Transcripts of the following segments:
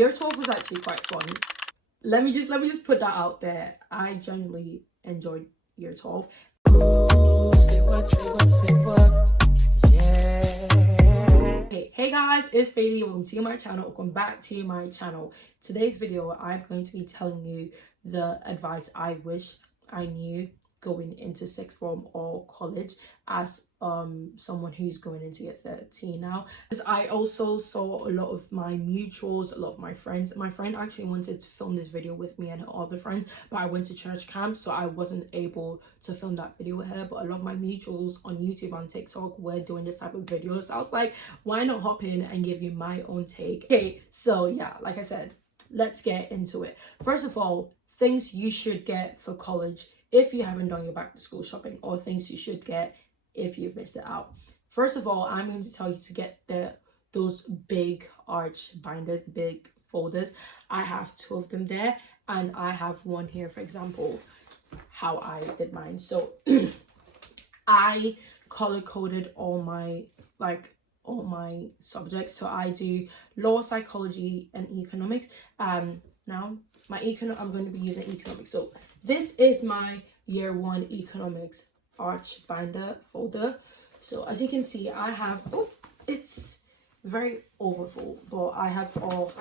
Year 12 was actually quite fun. Let me just put that out there. I genuinely enjoyed year 12. Yeah. Hey guys, it's Fady. Welcome to my channel. Welcome back to my channel. Today's video, I'm going to be telling you the advice I wish I knew going into sixth form or college as someone who's going into year 13 now. Because I also saw a lot of my mutuals, a lot of my friends. My friend actually wanted to film this video with me and her other friends, but I went to church camp, so I wasn't able to film that video with her. But a lot of my mutuals on YouTube and TikTok were doing this type of videos, so I was like, why not hop in and give you my own take? Okay, so yeah, like I said, let's get into it. First of all, things you should get for college if you haven't done your back to school shopping, or things you should get if you've missed it out. First of all, I'm going to tell you to get those big arch binders, the big folders. I have 2 of them there, and I have one here, for example, how I did mine. So I color coded all my subjects. So I do law, psychology, and economics. Now I'm going to be using economics. So this is my year 1 economics arch binder folder. So as you can see, I have, it's very overfull, but I have all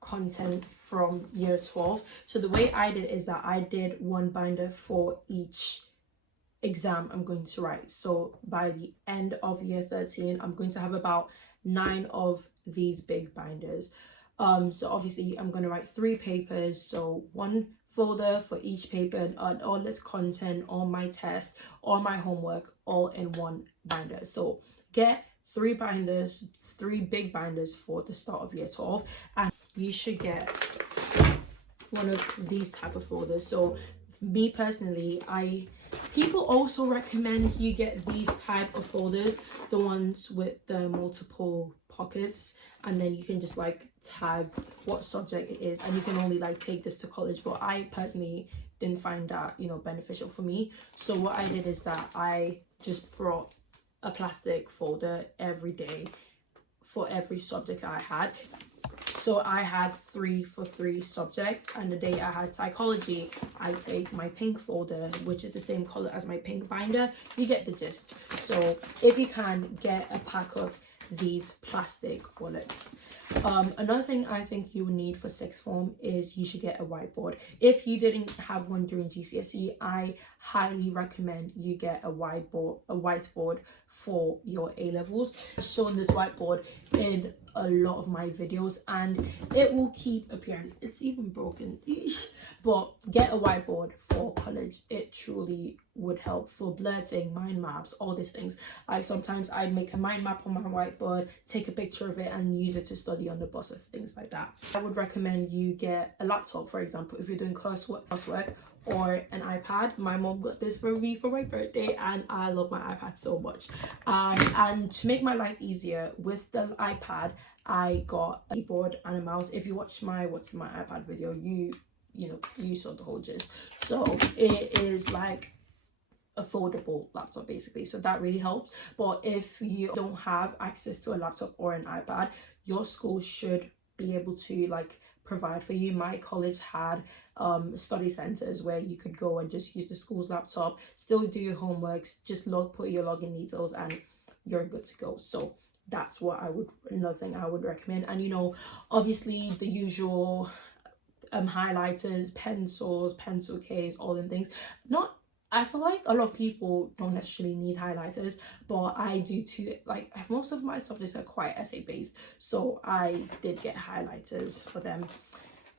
content from year 12. So the way I did is that I did 1 binder for each exam I'm going to write. So by the end of year 13, I'm going to have about 9 of these big binders. So obviously I'm going to write 3 papers, so 1 folder for each paper, and all this content, all my tests, all my homework, all in 1 binder. So get 3 binders, 3 big binders for the start of year 12, and you should get one of these type of folders. So me personally, people also recommend you get these type of folders, the ones with the multiple pockets, and then you can just like tag what subject it is, and you can only like take this to college. But I personally didn't find that, beneficial for me. So what I did is that I just brought a plastic folder every day for every subject I had. So I had 3 for 3 subjects, and the day I had psychology, I take my pink folder, which is the same color as my pink binder. You get the gist. So if you can, get a pack of these plastic wallets. Another thing I think you will need for sixth form is you should get a whiteboard. If you didn't have one during GCSE, I highly recommend you get a whiteboard for your A levels. I've shown this whiteboard in a lot of my videos, and it will keep appearing. It's even broken, but get a whiteboard for college. It truly would help for blurting, mind maps, all these things. Like sometimes I'd make a mind map on my whiteboard, take a picture of it, and use it to study on the bus or things like that. I would recommend you get a laptop, for example, if you're doing coursework, or an iPad. My mom got this for me for my birthday, and I love my iPad so much. And to make my life easier with the iPad, I got a keyboard and a mouse. If you watch my what's in my iPad video, you saw the whole gist. So it is like a foldable laptop basically, so that really helps. But if you don't have access to a laptop or an iPad, your school should be able to like provide for you. My college had study centers where you could go and just use the school's laptop, still do your homeworks, just put your login details, and you're good to go. So that's what another thing I would recommend. And obviously the usual highlighters, pencils, pencil case, all them things. I feel like a lot of people don't necessarily need highlighters, but I do too. Like most of my subjects are quite essay based, so I did get highlighters for them.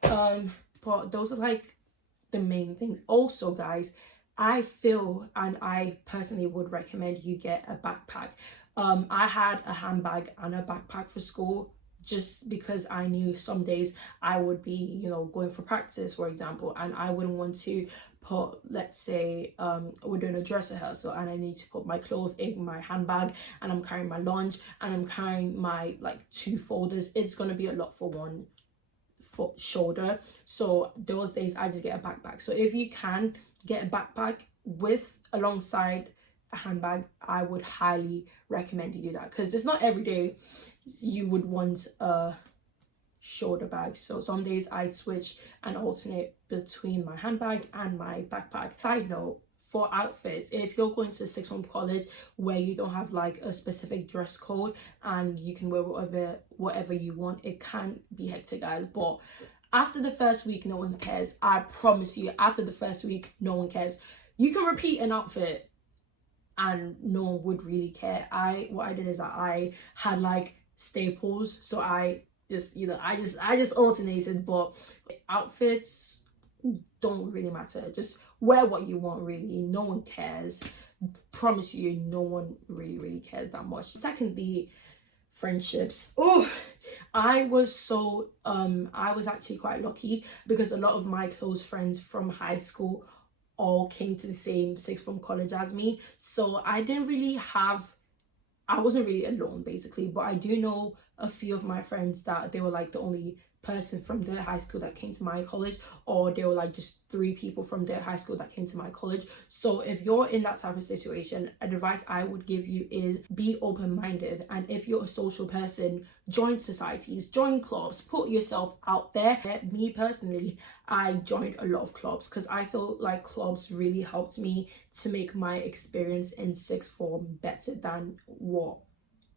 But those are like the main things. Also guys, I feel, and I personally would recommend you get a backpack. I had a handbag and a backpack for school, just because I knew some days I would be, going for practice, for example, and I wouldn't want to put, let's say, we're doing a dress rehearsal and I need to put my clothes in my handbag, and I'm carrying my lunch, and I'm carrying my 2 folders. It's going to be a lot for 1 shoulder. So those days I just get a backpack. So if you can get a backpack alongside a handbag, I would highly recommend you do that, because it's not every day you would want a shoulder bag. So some days I switch and alternate between my handbag and my backpack. Side note, for outfits, if you're going to sixth form college where you don't have like a specific dress code and you can wear whatever you want, it can be hectic, guys. But after the first week, no one cares. I promise you, after the first week, no one cares. You can repeat an outfit and no one would really care. What I did is that I had like staples, so I just alternated. But outfits don't really matter. Just wear what you want, really. No one cares. Promise you, no one really cares that much. Secondly, friendships. Oh, I was actually quite lucky because a lot of my close friends from high school all came to the same sixth form college as me, so I wasn't really alone basically. But I do know a few of my friends that they were like the only person from their high school that came to my college, or they were like just 3 people from their high school that came to my college. So if you're in that type of situation, advice I would give you is be open-minded, and if you're a social person, join societies, join clubs, put yourself out there. Me personally, I joined a lot of clubs because I feel like clubs really helped me to make my experience in sixth form better than what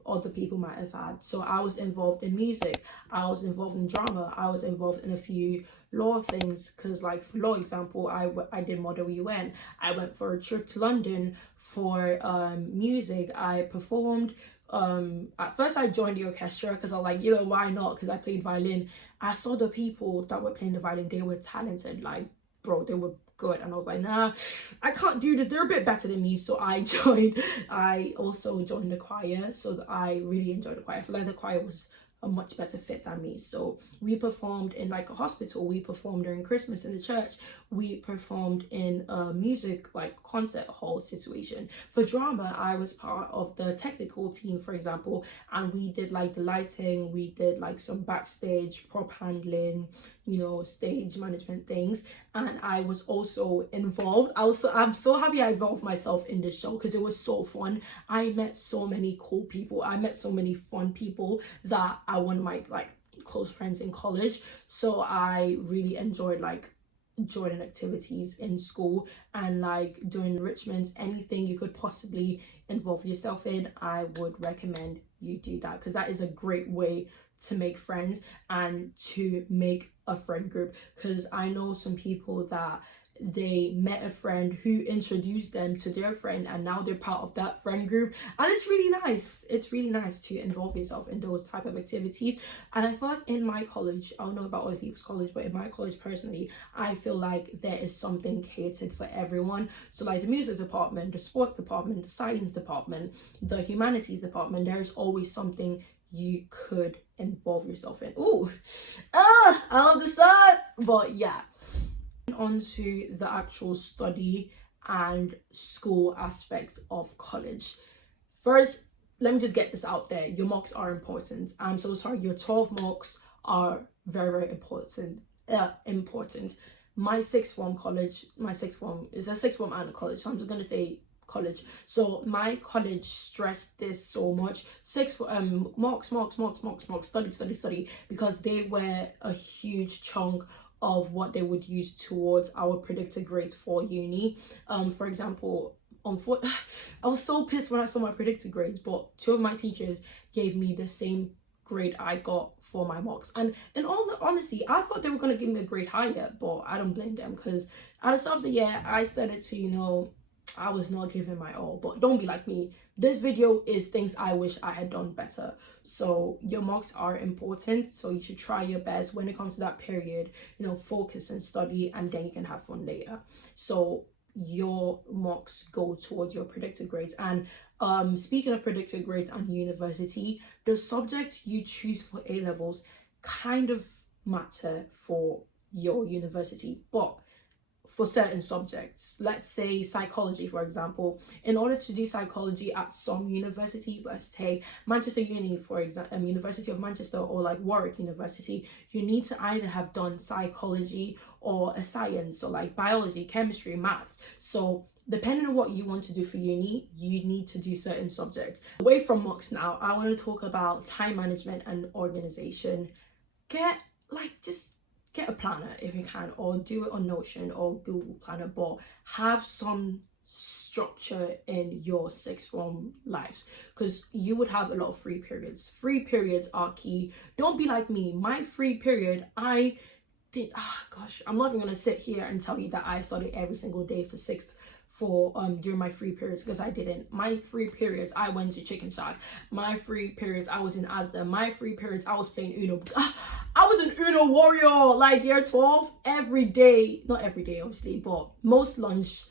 other people might have had. So I was involved in music, I was involved in drama, I was involved in a few law things, because like for law example, I did model UN, I went for a trip to London. For music, I performed. At first I joined the orchestra because I was like, why not, because I played violin. I saw the people that were playing the violin, they were talented, like bro, they were good, and I was like, nah, I can't do this, they're a bit better than me. So I also joined the choir, so that I really enjoyed the choir. I feel like the choir was a much better fit than me. So we performed in like a hospital, we performed during Christmas in the church, we performed in a music like concert hall situation. For drama, I was part of the technical team, for example, and we did like the lighting, we did like some backstage prop handling, stage management things. And I was also involved. I'm so happy I involved myself in this show because it was so fun. I met so many cool people, I met so many fun people that I want my like close friends in college. So I really enjoyed like joining activities in school and like doing enrichment, anything you could possibly involve yourself in. I would recommend you do that because that is a great way to make friends and to make a friend group. Because I know some people that they met a friend who introduced them to their friend and now they're part of that friend group, and it's really nice to involve yourself in those type of activities. And I feel like in my college, I don't know about other people's college, but in my college personally, I feel like there is something catered for everyone. So like the music department, the sports department, the science department, the humanities department, there's always something you could involve yourself in. I love the sun. But yeah, on to the actual study and school aspects of college. First, let me just get this out there. Your mocks are important. I'm so sorry. Your 12 mocks are very important. My sixth form is a sixth form and a college, so I'm just gonna say college. So my college stressed this so much. Mocks, study, because they were a huge chunk of what they would use towards our predicted grades for uni. For example, I was so pissed when I saw my predicted grades, but 2 of my teachers gave me the same grade I got for my mocks. And in all honesty, I thought they were going to give me a grade higher, but I don't blame them because at the start of the year, I started to, I was not giving my all. But don't be like me. This video is things I wish I had done better. So your mocks are important, so you should try your best when it comes to that period, focus and study, and then you can have fun later. So your mocks go towards your predicted grades. And speaking of predicted grades and university, the subjects you choose for A levels kind of matter for your university, but for certain subjects, let's say psychology, for example, in order to do psychology at some universities, let's say Manchester Uni, for example, University of Manchester, or like Warwick University, you need to either have done psychology or a science, so like biology, chemistry, maths. So depending on what you want to do for uni, you need to do certain subjects. Away from mocks now, I want to talk about time management and organization. just get a planner if you can, or do it on Notion or Google Planner, but have some structure in your sixth form lives, because you would have a lot of free periods. Free periods are key. Don't be like me. My free period, I did, gosh, I'm not even gonna sit here and tell you that I studied every single day for during my free periods, because I didn't. My free periods, I went to Chicken Shack. My free periods, I was in Asda. My free periods, I was playing Uno. I was an Uno warrior, like year 12, every day. Not every day, obviously, but most lunch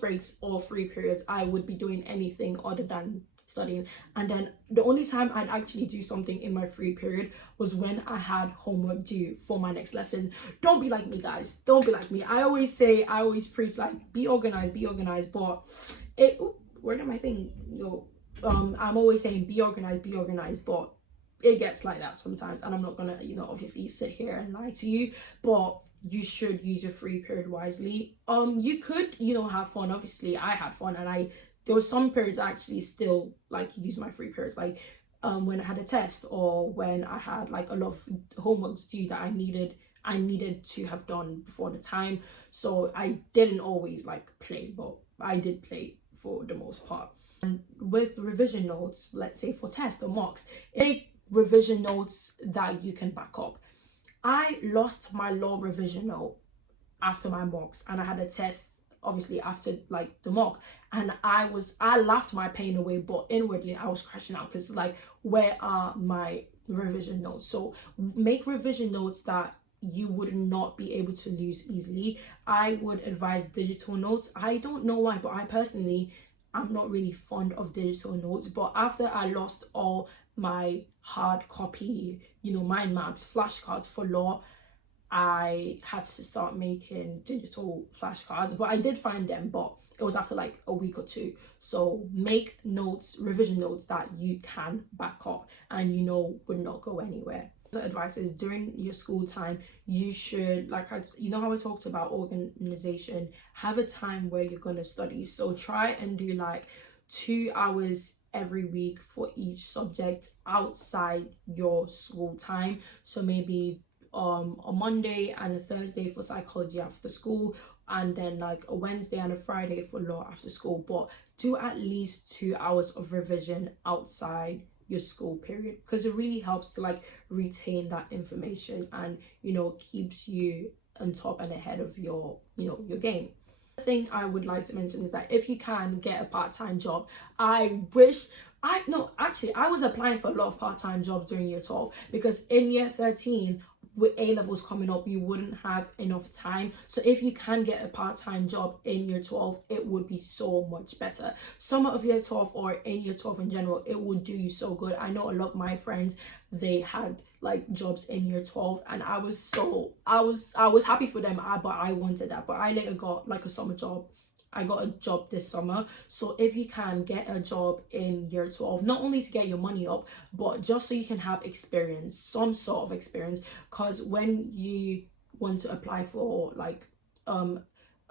breaks or free periods, I would be doing anything other than studying. And then the only time I'd actually do something in my free period was when I had homework due for my next lesson. Don't be like me, guys. Don't be like me. I always preach, like, be organized, but where did my thing go? I'm always saying be organized, but it gets like that sometimes, and I'm not gonna, obviously sit here and lie to you, but you should use your free period wisely. You could, have fun. Obviously, I had fun, and there were some periods I actually still like use my free periods, like when I had a test, or when I had like a lot of homeworks due that I needed to have done before the time. So I didn't always like play, but I did play for the most part. And with revision notes, let's say for tests or mocks, make revision notes that you can back up. I lost my law revision note after my mocks, and I had a test obviously after like the mock, and I laughed my pain away, but inwardly I was crashing out, because like, where are my revision notes? So make revision notes that you would not be able to lose easily. I would advise digital notes. I don't know why, but I'm not really fond of digital notes. But after I lost all my hard copy, mind maps, flashcards for law, I had to start making digital flashcards. But I did find them, but it was after like a week or two. So make notes, revision notes that you can back up and would not go anywhere. The advice is, during your school time, you should, like, how I talked about organization, have a time where you're going to study. So try and do like 2 hours every week for each subject outside your school time. So maybe a Monday and a Thursday for psychology after school, and then like a Wednesday and a Friday for law after school. But do at least 2 hours of revision outside your school period, because it really helps to like retain that information, and keeps you on top and ahead of your your game. The thing I would like to mention is that if you can get a part-time job, I was applying for a lot of part-time jobs during year 12, because in year 13 with A levels coming up, you wouldn't have enough time. So if you can get a part-time job in year 12, it would be so much better. Summer of year 12 or in year 12 in general, it would do you so good. I know a lot of my friends, they had like jobs in year 12, and I was happy for them, but I wanted that. But I later got like a summer job. I got a job this summer. So if you can get a job in year 12, not only to get your money up, but just so you can have experience, some sort of experience, because when you want to apply for like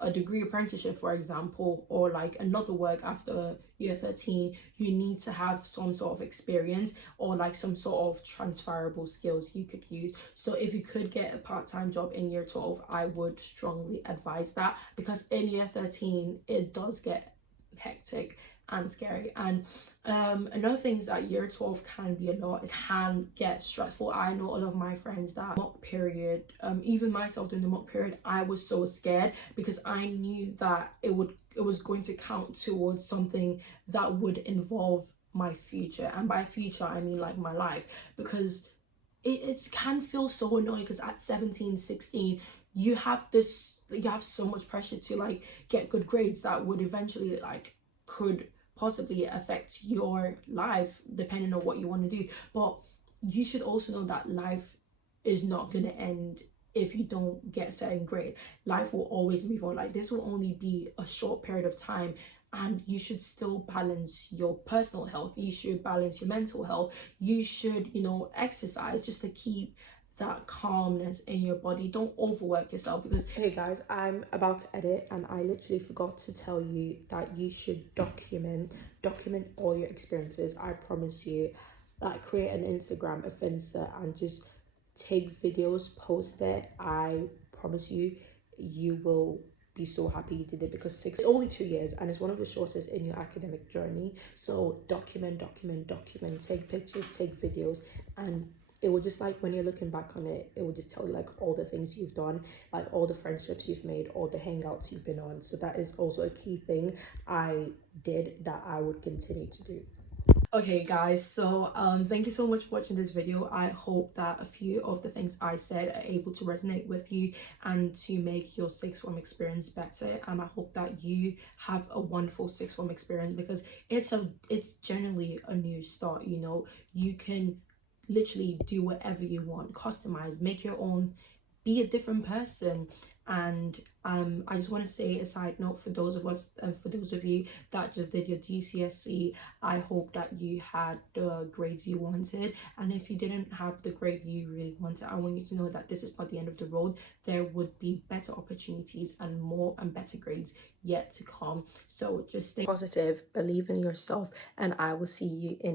a degree apprenticeship, for example, or like another work after year 13, you need to have some sort of experience or like some sort of transferable skills you could use. So if you could get a part-time job in year 12, I would strongly advise that, because in year 13 it does get hectic and scary. And another thing is that year 12 can be a lot. It can get stressful. I know a lot of my friends that mock period, even myself during the mock period, I was so scared, because I knew that it was going to count towards something that would involve my future, and by future I mean like my life, because it can feel so annoying, because at 17, 16 you have so much pressure to like get good grades that would eventually like could possibly affect your life depending on what you want to do. But you should also know that life is not going to end if you don't get a certain grade. Life will always move on. Like, this will only be a short period of time, and you should still balance your personal health. You should balance your mental health. You should exercise just to keep that calmness in your body. Don't overwork yourself, because hey guys, I'm about to edit and I literally forgot to tell you that you should document all your experiences. I promise you, like, create an Instagram, a Finsta, and just take videos, post it. I promise you, you will be so happy you did it, because it's only 2 years and it's one of the shortest in your academic journey. So document, take pictures, take videos, and it will just, like, when you're looking back on it, it will just tell you like all the things you've done, like all the friendships you've made, all the hangouts you've been on. So that is also a key thing I did that I would continue to do. Okay guys, so thank you so much for watching this video. I hope that a few of the things I said are able to resonate with you and to make your sixth form experience better. I hope that you have a wonderful sixth form experience, because it's generally a new start. You know, you can literally do whatever you want, customize, make your own, be a different person. And I just want to say a side note for those of us and for those of you that just did your GCSE, I hope that you had the grades you wanted. And if you didn't have the grade you really wanted, I want you to know that this is not the end of the road. There would be better opportunities and more and better grades yet to come. So just stay positive, believe in yourself, and I will see you in